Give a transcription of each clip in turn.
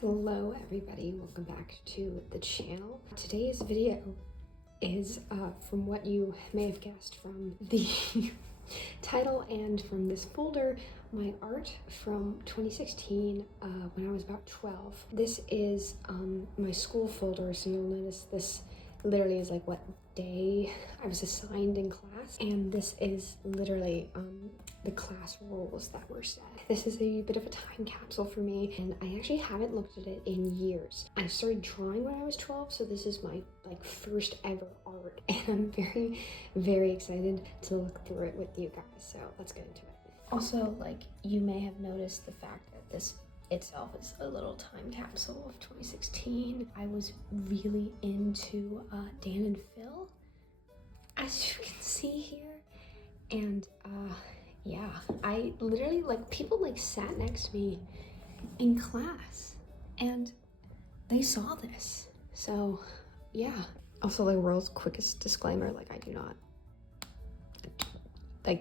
Hello everybody, welcome back to the channel. Today's video is from what you may have guessed from the title and from this folder, my art from 2016 when I was about 12. This is my school folder, so you'll notice this literally is like what day I was assigned in class, and this is literally the class roles that were set. This is a bit of a time capsule for me, and I actually haven't looked at it in years. I started drawing when I was 12, so this is my first ever art, and I'm very, very excited to look through it with you guys. So let's get into it. Also, you may have noticed the fact that this itself is a little time capsule of 2016. I was really into Dan and Phil, as you can see here, and yeah, I literally, people sat next to me in class and they saw this. So yeah. Also, the world's quickest disclaimer, I do not,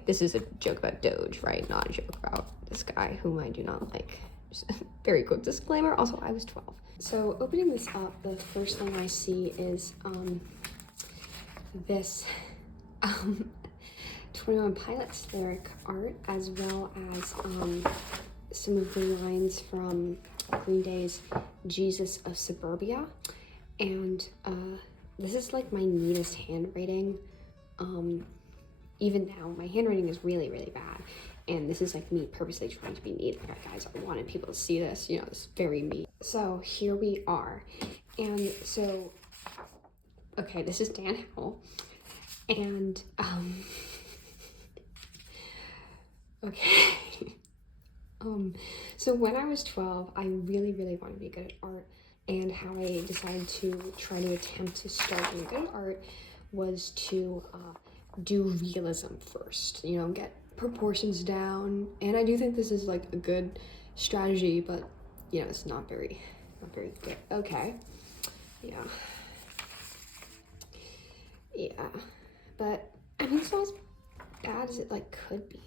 this is a joke about Doge, right? Not a joke about this guy whom I do not like. Just a very quick disclaimer. Also, I was 12. So opening this up, the first thing I see is this 21 Pilots lyric art, as well as some of the lines from Green Day's Jesus of Suburbia. And this is my neatest handwriting. Even now, my handwriting is really, really bad. And this is me purposely trying to be neat. Guys, I wanted people to see this, this is very me. So here we are. And so, okay, this is Dan Howell. And, okay. So when I was 12, I really, really wanted to be good at art, and how I decided to try to attempt to start being good at art was to do realism first, get proportions down. And I do think this is a good strategy, but it's not very good. Okay. Yeah, but I mean, it's not as bad as it could be,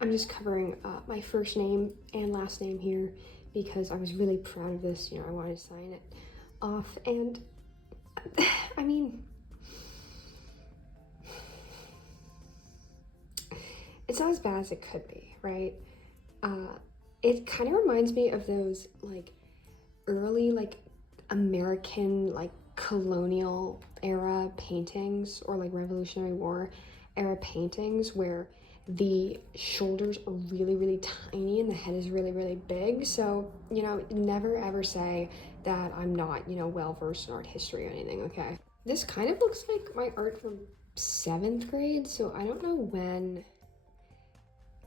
I'm just covering my first name and last name here because I was really proud of this. I wanted to sign it off, and I mean, it's not as bad as it could be, right? It kind of reminds me of those early American colonial era paintings, or Revolutionary War era paintings, where the shoulders are really, really tiny and the head is really, really big. So, never ever say that I'm not, well versed in art history or anything, okay? This kind of looks like my art from 7th grade, so I don't know when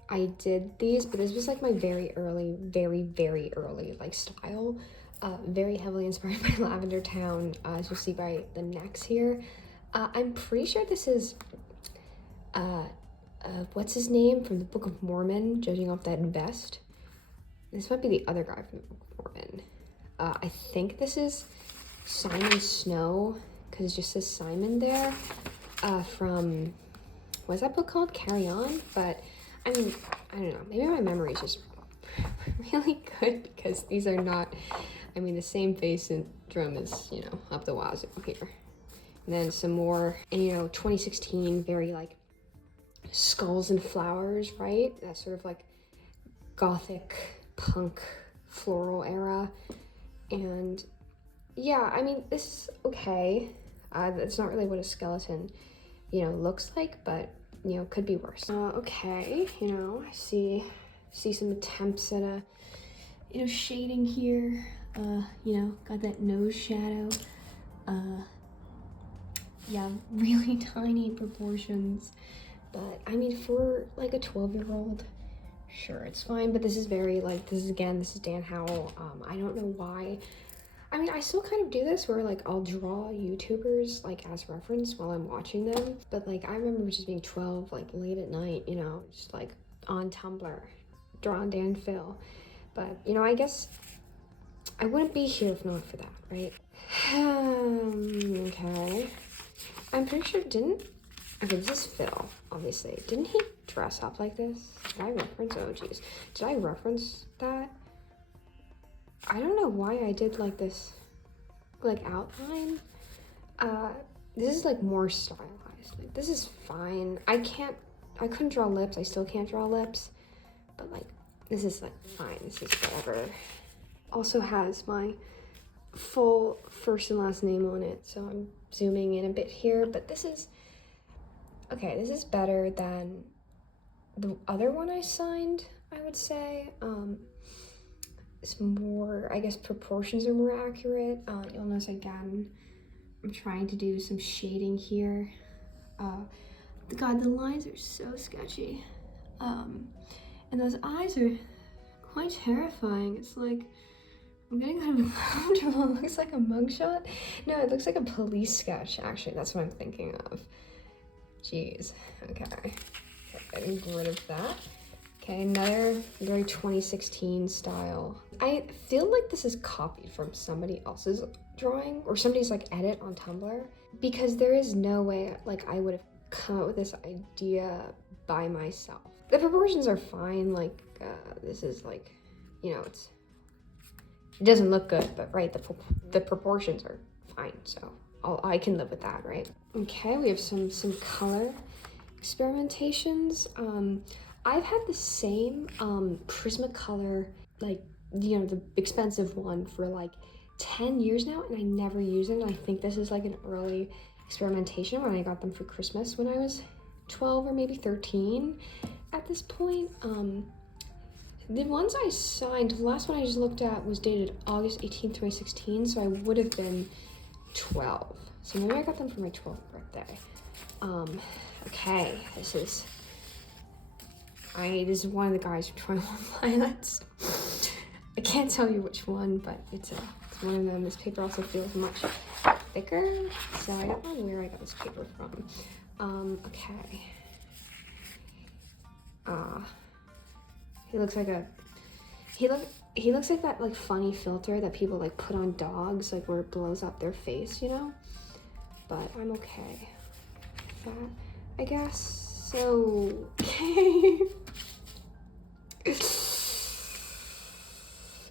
I did these, but this was my very early, very, very early style. Very heavily inspired by Lavender Town, as you'll see by the necks here. I'm pretty sure this is what's his name from the Book of Mormon, judging off that vest. This might be the other guy from the Book of Mormon. I think this is Simon Snow, because it just says Simon there, from, what's that book called? Carry On? But I mean, I don't know, maybe my memory is just really good, because these are not, I mean, the same face syndrome is, up the wazoo here. And then some more, and 2016, very skulls and flowers, right? That sort of gothic punk floral era. And yeah, I mean, this is okay. That's not really what a skeleton, looks like, but could be worse. Okay, I see some attempts at a shading here. Got that nose shadow. Yeah, really tiny proportions. But I mean, for a 12-year-old, sure, it's fine. But this is very this is Dan Howell. I don't know why. I mean, I still kind of do this where I'll draw YouTubers as reference while I'm watching them. But I remember just being 12, late at night, just on Tumblr, drawing Dan and Phil. But I guess I wouldn't be here if not for that, right? Okay. I'm pretty sure okay, this is Phil, obviously. Didn't he dress up like this? Did I reference? Oh, geez. Did I reference that? I don't know why I did like this, like outline. This is like more stylized. Like this is fine. I couldn't draw lips. I still can't draw lips, but like this is like fine. This is whatever. Also has my full first and last name on it, so I'm zooming in a bit here, but this is okay. This is better than the other one I signed, I would say. It's more, I guess proportions are more accurate. You'll notice again, I'm trying to do some shading here. God, the lines are so sketchy. And those eyes are quite terrifying. It's like, I'm getting kind of uncomfortable. It looks like a mugshot. No, it looks like a police sketch, actually. That's what I'm thinking of. Jeez. Okay. Getting rid of that. Okay, another very 2016 style. I feel like this is copied from somebody else's drawing or somebody's like edit on Tumblr, because there is no way like I would have come up with this idea by myself. The proportions are fine. Like this is like, you know, it doesn't look good, but right, the proportions are fine, so I can live with that, right? Okay, we have some color experimentations. I've had the same Prismacolor, like, you know, the expensive one for like 10 years now, and I never use it. And I think this is like an early experimentation when I got them for Christmas when I was 12 or maybe 13 at this point. The ones I signed, the last one I just looked at was dated August 18th, 2016, so I would have been 12. So maybe I got them for my 12th birthday. Okay, this is one of the guys from 21 Violets. I can't tell you which one, but it's one of them. This paper also feels much thicker, so I don't know where I got this paper from. Okay. He looks like he looks like that like funny filter that people like put on dogs, like where it blows up their face, you know? But I'm okay with that, I guess. So, okay.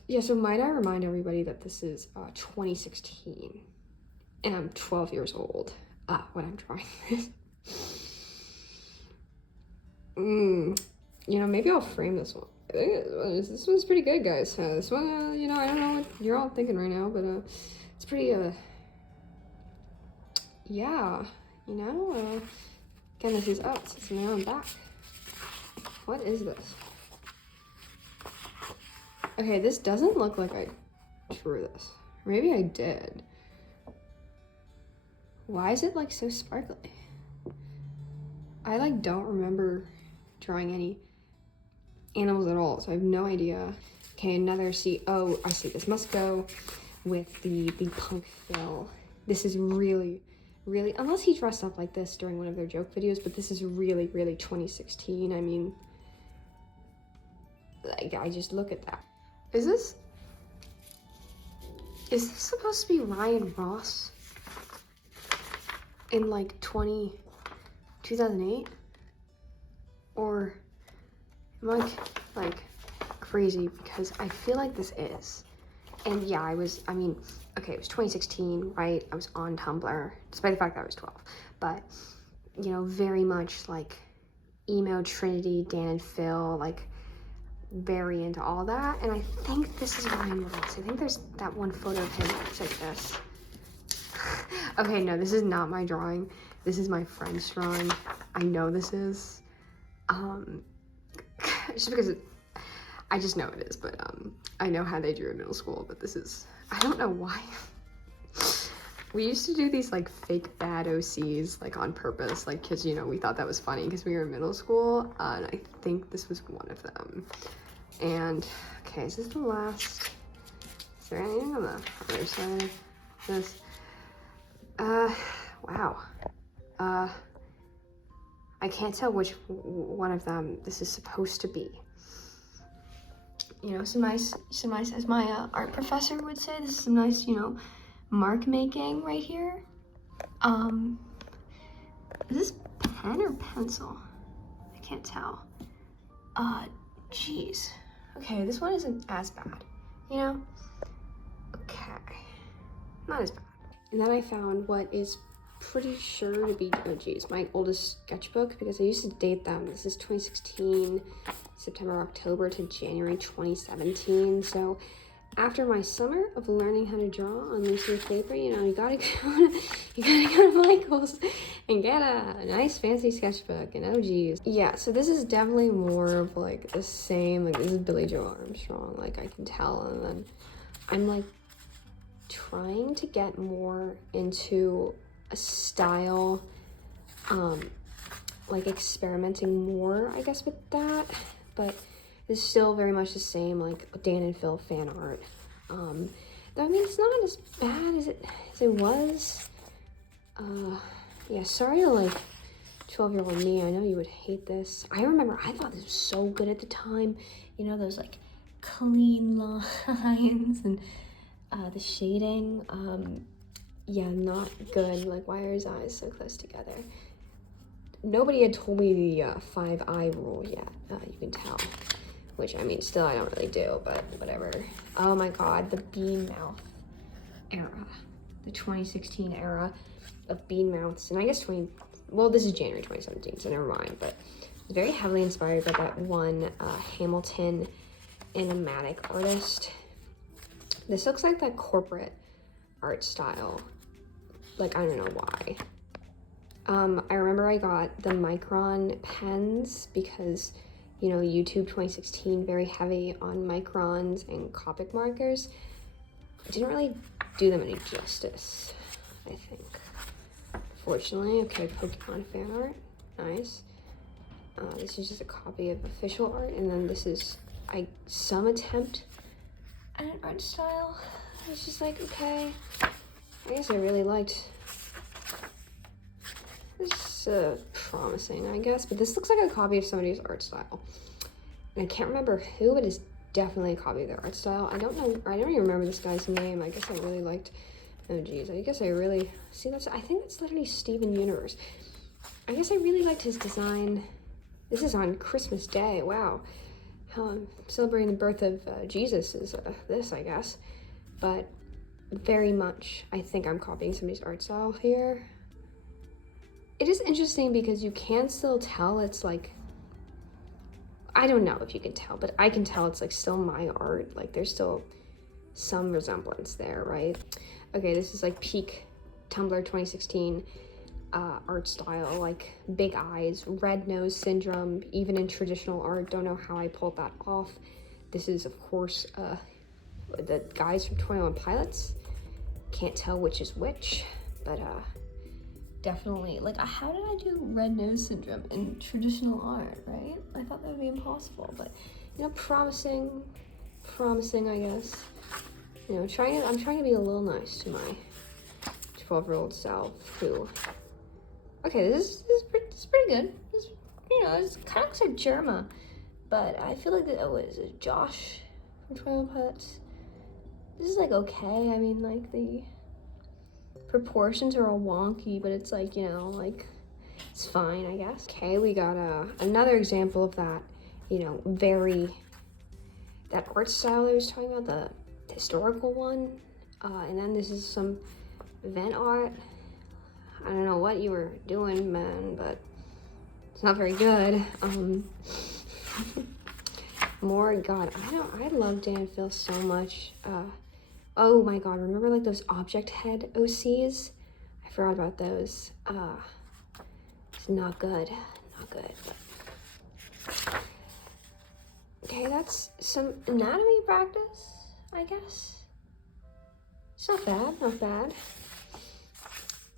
Yeah, so might I remind everybody that this is 2016 and I'm 12 years old when I'm drawing this. You know, maybe I'll frame this one. This one's pretty good, guys. This one, you know, I don't know what you're all thinking right now, but it's pretty, yeah, you know, again, this is us. It's now I'm back. What is this? Okay, this doesn't look like I drew this. Maybe I did. Why is it like so sparkly? I like don't remember drawing any animals at all, so I have no idea. Okay, another oh, I see. This must go with the punk fill. This is really, unless he dressed up like this during one of their joke videos, but this is really 2016. I mean, like, I just look at that. Is this supposed to be Ryan Ross in like 2008? Or am I like crazy? Because I feel like this is. And yeah, I mean, okay, it was 2016, right? I was on Tumblr, despite the fact that I was 12. But, you know, very much like emo Trinity, Dan and Phil, like very into all that. And I think this is Ryan Ross. I think there's that one photo of him that looks like this. Okay, no, this is not my drawing. This is my friend's drawing. I know this is. Just because I just know it is, but I know how they drew in middle school, but this is, I don't know why. We used to do these like fake bad OCs like on purpose, like because, you know, we thought that was funny because we were in middle school, and I think this was one of them. And okay, is this the last? Is there anything on the other side of this? Wow. I can't tell which one of them this is supposed to be. You know, some nice, as my art professor would say, this is some nice, you know, mark making right here. Is this pen or pencil? I can't tell. Geez. Okay, this one isn't as bad, you know? not as bad. And then I found what is pretty sure to be, oh geez, my oldest sketchbook, because I used to date them. This is 2016, September, October to January 2017. So after my summer of learning how to draw on loose leaf paper, you know, you gotta go to Michael's and get a nice fancy sketchbook. And oh geez, yeah. So this is definitely more of like the same. Like this is Billy Joe Armstrong. Like I can tell, and then I'm like trying to get more into a style, like experimenting more, I guess, with that, but it's still very much the same, like Dan and Phil fan art. Though I mean, it's not as bad as it was. Yeah, sorry to like 12-year-old me. I know you would hate this. I remember I thought this was so good at the time. You know, those like clean lines and the shading. Yeah, not good. Like, why are his eyes so close together? Nobody had told me the 5-eye rule yet. You can tell. Which, I mean, still I don't really do, but whatever. Oh my god, the bean mouth era. The 2016 era of bean mouths. And I guess well, this is January 2017, so never mind. But very heavily inspired by that one Hamilton animatic artist. This looks like that corporate art style. Like, I don't know why. I remember I got the Micron pens because, you know, YouTube 2016, very heavy on microns and Copic markers. I didn't really do them any justice, I think. Fortunately, okay, Pokemon fan art, nice. This is just a copy of official art, and then this is some attempt at an art style. It's just like, okay, I guess I really liked this. Promising, I guess, but this looks like a copy of somebody's art style, and I can't remember who, but it's definitely a copy of their art style. I don't know, I don't even remember this guy's name. I guess I really liked, oh geez, I guess I really, see, that's, I think that's literally Steven Universe. I guess I really liked his design. This is on Christmas Day, wow. How I'm celebrating the birth of Jesus is this, I guess. But very much, I think I'm copying somebody's art style here. It is interesting because you can still tell it's like, I don't know if you can tell, but I can tell it's like still my art. Like there's still some resemblance there, right? Okay, this is like peak Tumblr 2016 art style, like big eyes, red nose syndrome, even in traditional art. Don't know how I pulled that off. This is, of course, the guys from 21 Pilots. Can't tell which is which, but definitely, like, how did I do red nose syndrome in traditional art, right? I thought that would be impossible, but, you know, promising, I guess. You know, I'm trying to be a little nice to my 12-year-old self, who, okay, this is pretty good. This, you know, it kind of looks like Germa, but I feel like, what is it, Josh from 21 Pilots? This is like okay. I mean, like the proportions are all wonky, but it's like, you know, like it's fine, I guess. Okay, we got another example of that, you know, that art style I was talking about, the historical one. And then this is some event art. I don't know what you were doing, man, but it's not very good. More, God, I love Dan and Phil so much. Oh my God, remember like those object head OCs? I forgot about those. It's not good, but. Okay, that's some anatomy practice, I guess. It's not bad.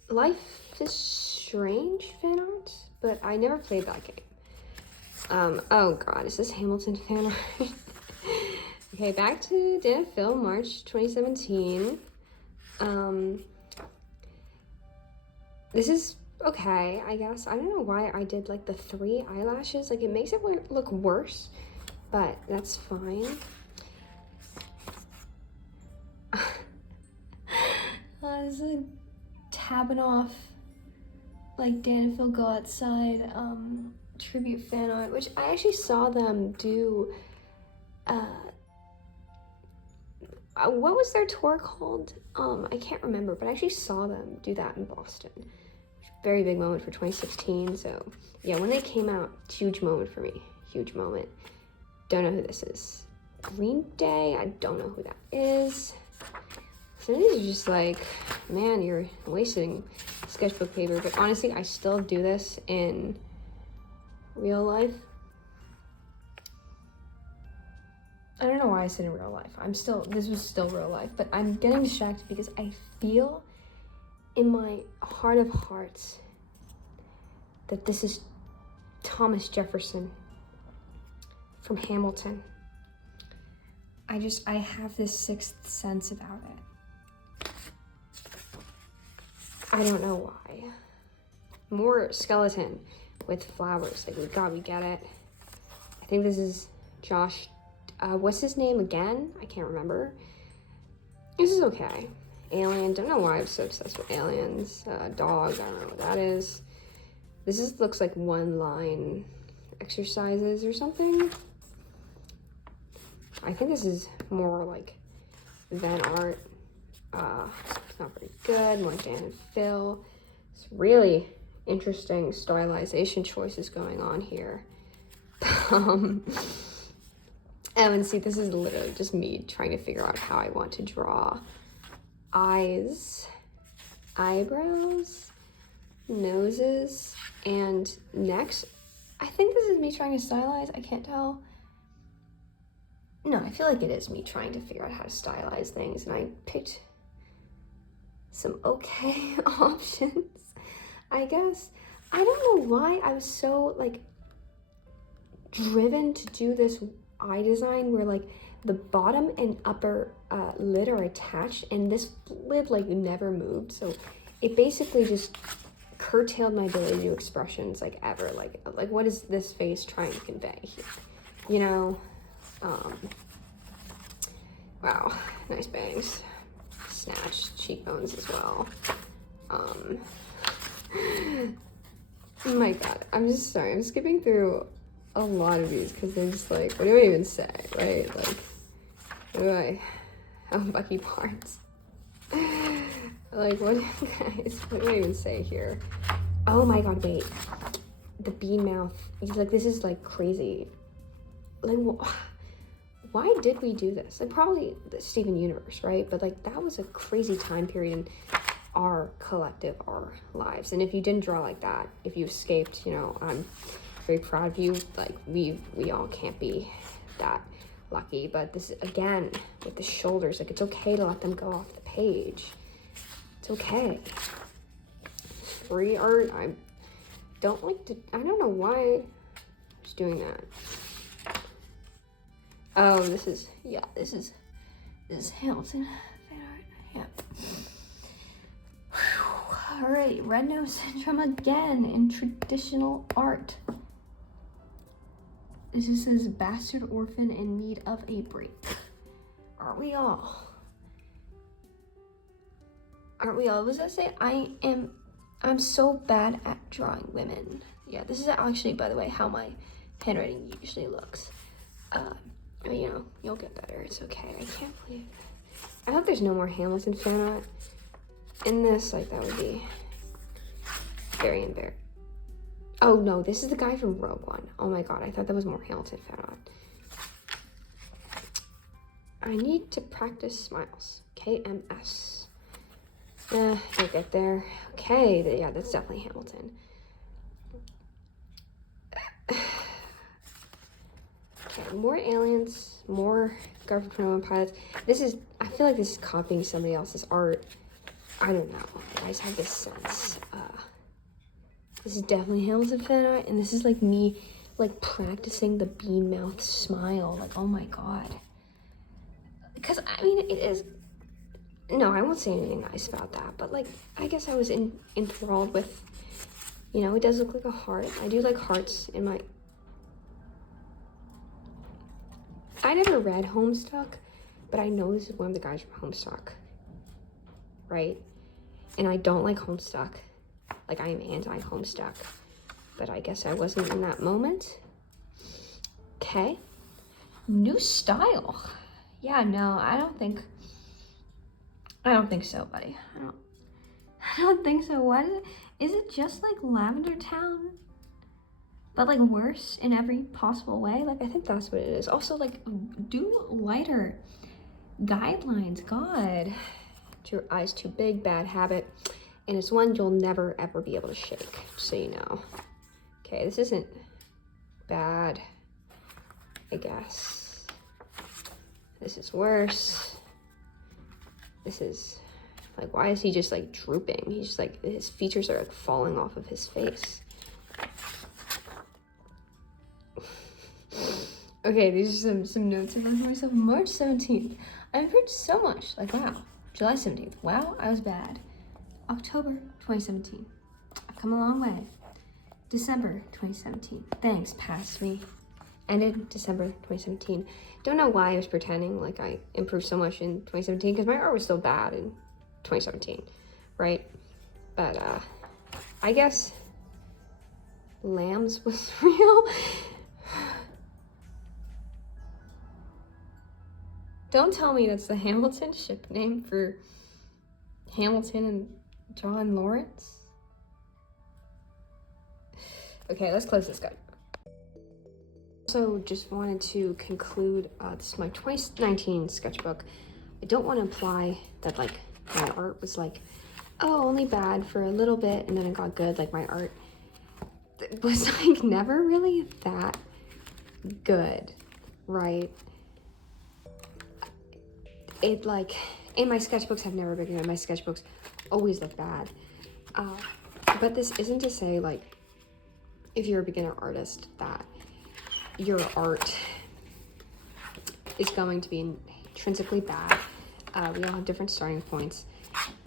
Life is Strange fan art, but I never played that game. Oh God, is this Hamilton fan art? Okay, back to Dan and Phil, March 2017. This is okay, I guess. I don't know why I did like the 3 eyelashes. Like it makes it look worse, but that's fine. This is tabbing off like Dan and Phil Go Outside tribute fan art, which I actually saw them do what was their tour called? I can't remember, but I actually saw them do that in Boston. Very big moment for 2016. So yeah, when they came out, huge moment for me. Huge moment. Don't know who this is. Green Day, I don't know who that is. So these are just like, man, you're wasting sketchbook paper. But honestly, I still do this in real life. I don't know why I said in real life. This was still real life, but I'm getting distracted because I feel in my heart of hearts that this is Thomas Jefferson from Hamilton. I have this sixth sense about it. I don't know why. More skeleton with flowers. Like, we get it. I think this is Josh. What's his name again? I can't remember. This is okay. Alien. Don't know why I'm so obsessed with aliens. Dog. I don't know what that is. Looks like one-line exercises or something. I think this is more like Van art. It's not very good. More Dan and Phil. It's really interesting stylization choices going on here. And see, this is literally just me trying to figure out how I want to draw eyes, eyebrows, noses, and necks. I think this is me trying to stylize. I can't tell. No, I feel like it is me trying to figure out how to stylize things, and I picked some okay options, I guess. I don't know why I was so like driven to do this eye design where like the bottom and upper lid are attached, and this lid like never moved, so it basically just curtailed my ability to do expressions like ever. Like what is this face trying to convey here, you know? Wow, nice bangs, snatched cheekbones as well. Oh my god, I'm just sorry, I'm skipping through a lot of these because they're just like, what do I even say, right? Like, what do I have Bucky Barnes? Like, what, guys, what do I even say here? Oh my god, wait. The bean mouth. Like, this is like crazy. Like, why did we do this? Like, probably the Steven Universe, right? But like, that was a crazy time period in our lives. And if you didn't draw like that, if you escaped, you know, I'm very proud of you. Like, we all can't be that lucky. But this, again, with the shoulders, like, it's okay to let them go off the page. It's okay. Free art. I don't like to, I don't know why I was doing that. Oh, this is Hamilton fan art. Yeah. All right, red nose syndrome again in traditional art. This just says bastard orphan in need of a break. Aren't we all? Aren't we all? What does that say? I'm so bad at drawing women. Yeah, this is actually, by the way, how my handwriting usually looks. You know, you'll get better. It's okay. I can't believe it. I hope there's no more Hamilton fan art in this. Like, that would be very embarrassing. Oh no, this is the guy from Rogue One. Oh my god, I thought that was more Hamilton fan art. I need to practice smiles. KMS. You'll get there. Okay, yeah, that's definitely Hamilton. Okay, more aliens, more government pronoun pilots. I feel like this is copying somebody else's art. I don't know. I just have this sense. This is definitely Hamilton fan art, and this is like me, like, practicing the bean mouth smile. Like, oh my god. Because, I mean, it is... No, I won't say anything nice about that, but, like, I guess I was enthralled with, you know, it does look like a heart. I do like hearts in my... I never read Homestuck, but I know this is one of the guys from Homestuck, right? And I don't like Homestuck. Like, I am anti-Homestuck, but I guess I wasn't in that moment. Okay. New style. Yeah, no, I don't think I don't think so, buddy. I don't think so. What is it? Is it just like Lavender Town? But like worse in every possible way? Like, I think that's what it is. Also, like, do lighter guidelines. God. Your eyes too big, bad habit. And it's one you'll never ever be able to shake, just so you know. Okay, this isn't bad, I guess. This is worse. This is, like, why is he just like drooping? He's just like, his features are like falling off of his face. Okay, these are some notes about myself. March 17th. I improved so much. Like, wow. July 17th. Wow, I was bad. October 2017. I've come a long way. December 2017. Thanks, past me. Ended December 2017. Don't know why I was pretending like I improved so much in 2017 because my art was still bad in 2017, right? But I guess Lambs was real. Don't tell me that's the Hamilton ship name for Hamilton and John Lawrence. Okay, let's close this guy. Also, just wanted to conclude, this is my 2019 sketchbook. I don't want to imply that like my art was like, oh, only bad for a little bit and then it got good. Like, my art was like never really that good, right? It like, and my sketchbooks have never been good. My sketchbooks always look bad. But this isn't to say like, if you're a beginner artist, that your art is going to be intrinsically bad. We all have different starting points.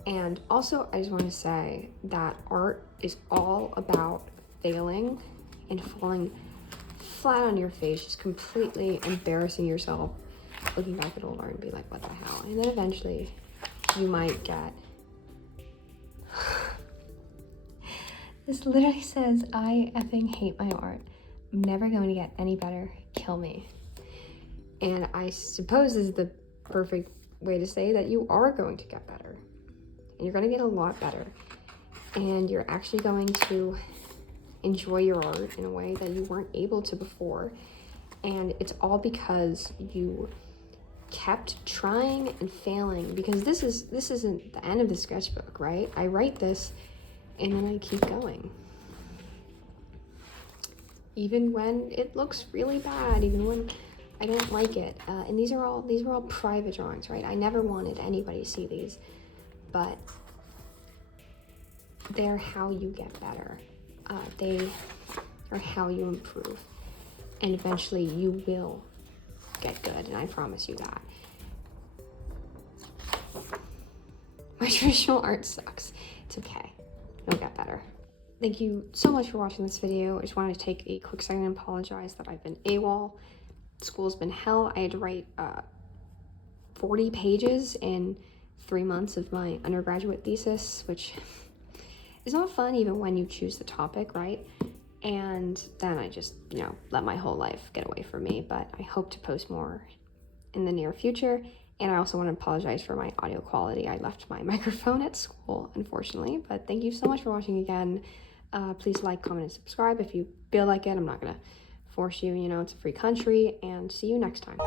And also, I just want to say that art is all about failing and falling flat on your face, just completely embarrassing yourself, looking back at old art and be like, what the hell? And then eventually you might get... This literally says, I effing hate my art. I'm never going to get any better. Kill me. And I suppose this is the perfect way to say that you are going to get better. And you're going to get a lot better. And you're actually going to enjoy your art in a way that you weren't able to before. And it's all because you kept trying and failing, because this isn't the end of the sketchbook, right? I write this and then I keep going. Even when it looks really bad, even when I don't like it. And these are all private drawings, right? I never wanted anybody to see these, but they're how you get better. They are how you improve. And eventually you will get good, and I promise you that. My traditional art sucks. It's okay. It'll get better. Thank you so much for watching this video. I just wanted to take a quick second and apologize that I've been AWOL. School's been hell. I had to write 40 pages in 3 months of my undergraduate thesis, which is not fun even when you choose the topic, right? And then I just, let my whole life get away from me. But I hope to post more in the near future. And I also want to apologize for my audio quality. I left my microphone at school, unfortunately. But thank you so much for watching again. Please like, comment, and subscribe if you feel like it. I'm not going to force you, it's a free country. And see you next time.